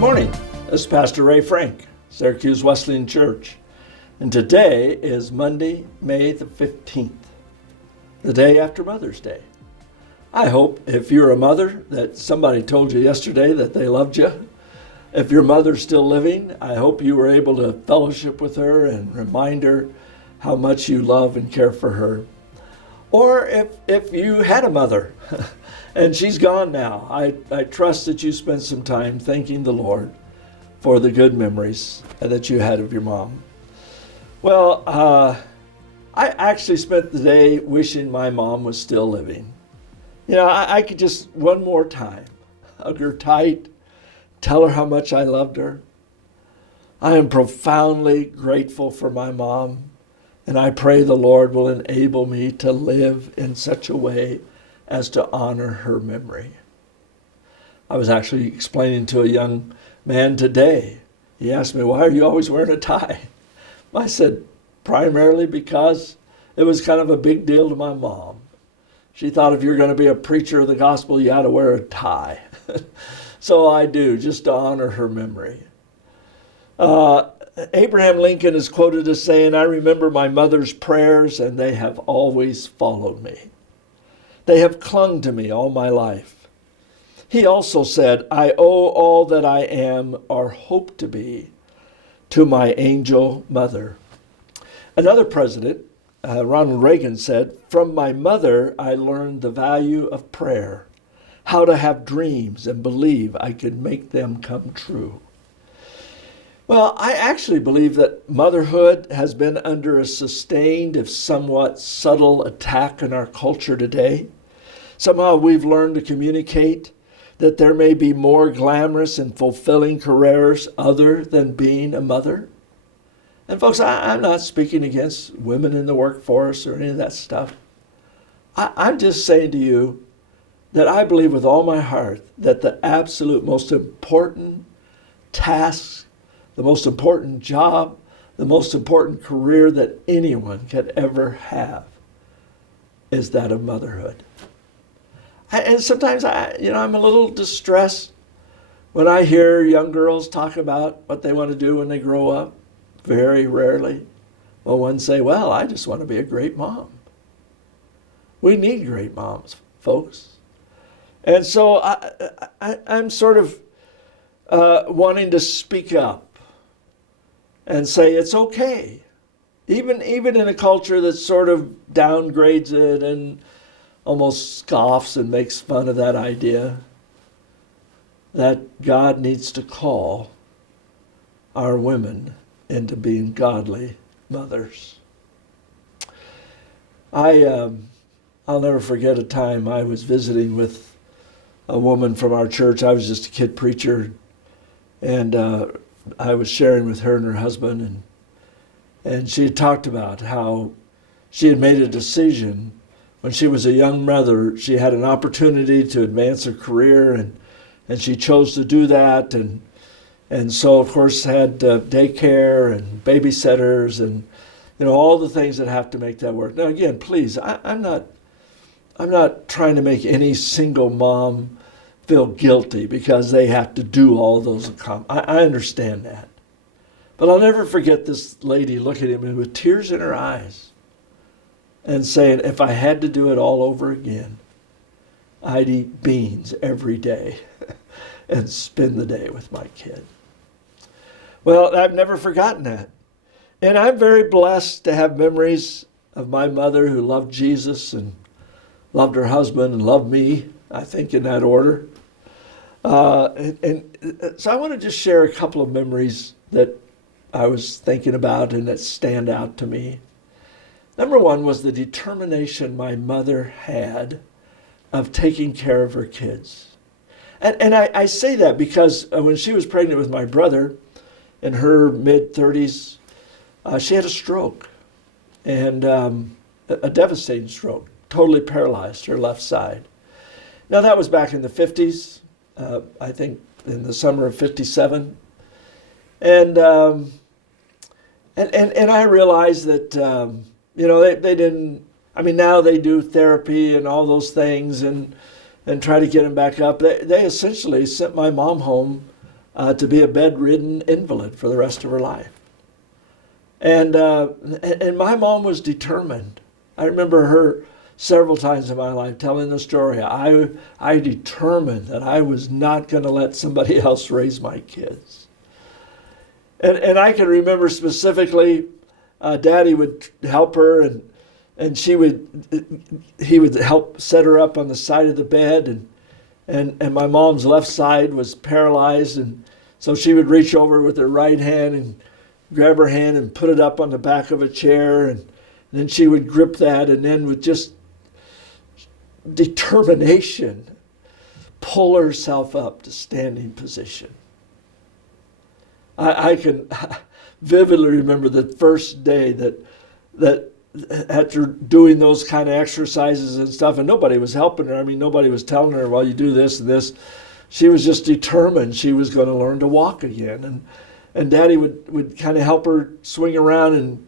Good morning. This is Pastor Ray Frank, Syracuse Wesleyan Church. And today is Monday, May the 15th, the day after Mother's Day. I hope if you're a mother that somebody told you yesterday that they loved you. If your mother's still living, I hope you were able to fellowship with her and remind her how much you love and care for her. Or if you had a mother and she's gone now, I trust that you spent some time thanking the Lord for the good memories that you had of your mom. Well, I actually spent the day wishing my mom was still living. You know, I could just one more time hug her tight, tell her how much I loved her. I am profoundly grateful for my mom, and I pray the Lord will enable me to live in such a way as to honor her memory. I was actually explaining to a young man today. He asked me, "Why are you always wearing a tie?" I said, primarily because it was kind of a big deal to my mom. She thought if you're going to be a preacher of the gospel, you ought to wear a tie. So I do, just to honor her memory. Abraham Lincoln is quoted as saying, "I remember my mother's prayers, and they have always followed me. They have clung to me all my life." He also said, "I owe all that I am or hope to be to my angel mother." Another president, Ronald Reagan, said, "From my mother, I learned the value of prayer, how to have dreams and believe I could make them come true." Well, I actually believe that motherhood has been under a sustained, if somewhat subtle, attack in our culture today. Somehow we've learned to communicate that there may be more glamorous and fulfilling careers other than being a mother. And folks, I'm not speaking against women in the workforce or any of that stuff. I'm just saying to you that I believe with all my heart that the absolute most important task, the most important job, the most important career that anyone could ever have is that of motherhood. And sometimes I'm a little distressed when I hear young girls talk about what they want to do when they grow up. Very rarely will one say, "Well, I just want to be a great mom." We need great moms, folks. And so I'm sort of wanting to speak up and say it's okay, even in a culture that sort of downgrades it and almost scoffs and makes fun of that idea, that God needs to call our women into being godly mothers. I'll never forget a time I was visiting with a woman from our church. I was just a kid preacher, and I was sharing with her and her husband, and she had talked about how she had made a decision when she was a young mother. She had an opportunity to advance her career, and she chose to do that, and so, of course, had daycare and babysitters and, all the things that have to make that work. Now, again, please, I'm not trying to make any single mom feel guilty because they have to do all those. I understand that. But I'll never forget this lady looking at me with tears in her eyes and saying, "If I had to do it all over again, I'd eat beans every day and spend the day with my kid." Well, I've never forgotten that. And I'm very blessed to have memories of my mother who loved Jesus and loved her husband and loved me, I think in that order. And so I want to just share a couple of memories that I was thinking about and that stand out to me. Number one was the determination my mother had of taking care of her kids. And I say that because when she was pregnant with my brother, in her mid-30s, she had a stroke, and a devastating stroke, totally paralyzed her left side. Now, that was back in the 50s, I think in the summer of 57. And I realized that, they didn't, now they do therapy and all those things and try to get him back up. They essentially sent my mom home to be a bedridden invalid for the rest of her life. And my mom was determined. I remember her several times in my life telling the story. I determined that I was not going to let somebody else raise my kids. And I can remember specifically, Daddy would help her, and he would help set her up on the side of the bed, and my mom's left side was paralyzed, and so she would reach over with her right hand and grab her hand and put it up on the back of a chair, and then she would grip that, and then with just determination pull herself up to standing position. I can vividly remember the first day that after doing those kind of exercises and stuff, and nobody was helping her. I mean, nobody was telling her, well, you do this and this. She was just determined she was going to learn to walk again. And Daddy would kind of help her swing around and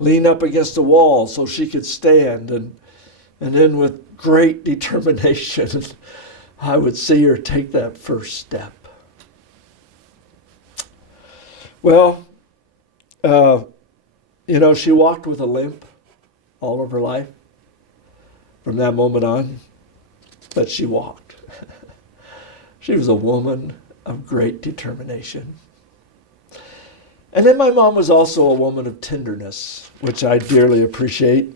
lean up against the wall so she could stand. And then with great determination, I would see her take that first step. Well, she walked with a limp all of her life from that moment on, but she walked. She was a woman of great determination. And then my mom was also a woman of tenderness, which I dearly appreciate.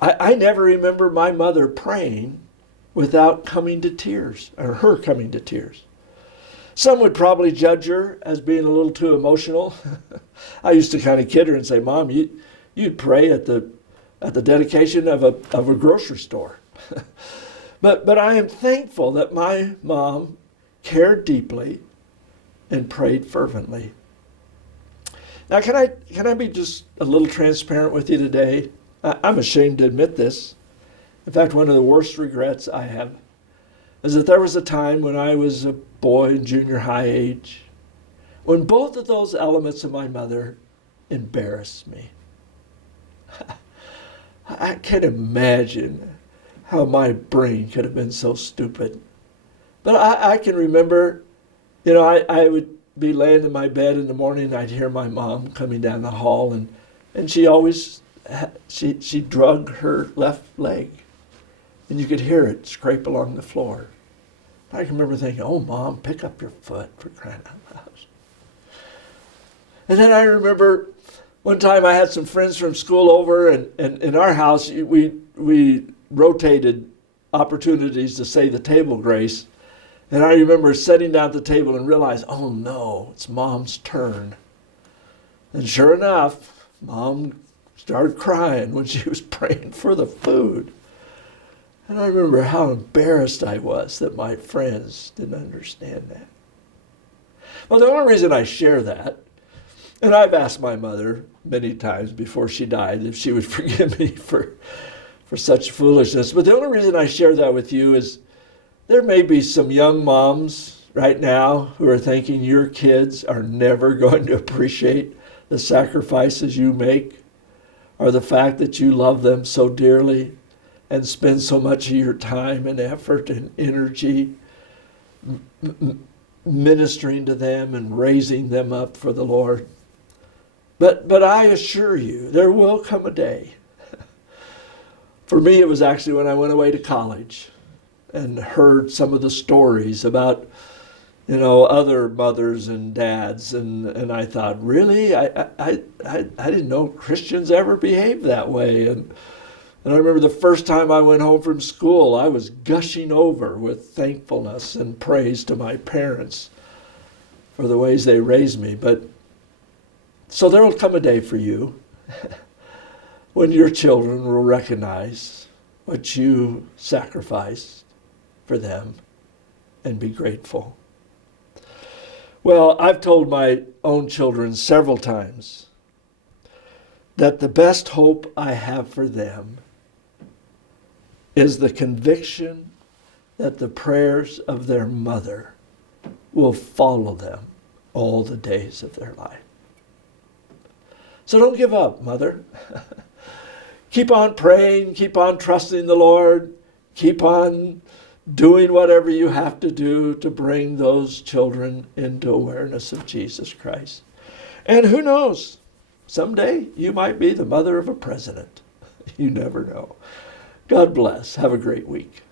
I never remember my mother praying without coming to tears, or her coming to tears. Some would probably judge her as being a little too emotional. I used to kind of kid her and say, Mom, you'd pray at the dedication of a grocery store. But I am thankful that my mom cared deeply and prayed fervently. Now, can I be just a little transparent with you today? I'm ashamed to admit this. In fact, one of the worst regrets I have is that there was a time when I was a boy in junior high age when both of those elements of my mother embarrassed me. I can't imagine how my brain could have been so stupid. But I can remember, I would be laying in my bed in the morning and I'd hear my mom coming down the hall, and she always, she drug her left leg, and you could hear it scrape along the floor. I can remember thinking, oh, Mom, pick up your foot, for crying out loud. And then I remember one time I had some friends from school over, and in our house, we rotated opportunities to say the table grace. And I remember sitting down at the table and realized, oh no, it's Mom's turn. And sure enough, Mom started crying when she was praying for the food. And I remember how embarrassed I was that my friends didn't understand that. Well, the only reason I share that, and I've asked my mother many times before she died if she would forgive me for such foolishness, but the only reason I share that with you is there may be some young moms right now who are thinking your kids are never going to appreciate the sacrifices you make or the fact that you love them so dearly and spend so much of your time and effort and energy ministering to them and raising them up for the Lord. But I assure you, there will come a day. For me, it was actually when I went away to college and heard some of the stories about, other mothers and dads, and I thought, really? I didn't know Christians ever behaved that way. And I remember the first time I went home from school, I was gushing over with thankfulness and praise to my parents for the ways they raised me. But so there will come a day for you when your children will recognize what you sacrificed for them and be grateful. Well, I've told my own children several times that the best hope I have for them is the conviction that the prayers of their mother will follow them all the days of their life. So don't give up, mother. Keep on praying, keep on trusting the Lord, keep on doing whatever you have to do to bring those children into awareness of Jesus Christ. And who knows, someday you might be the mother of a president. You never know. God bless. Have a great week.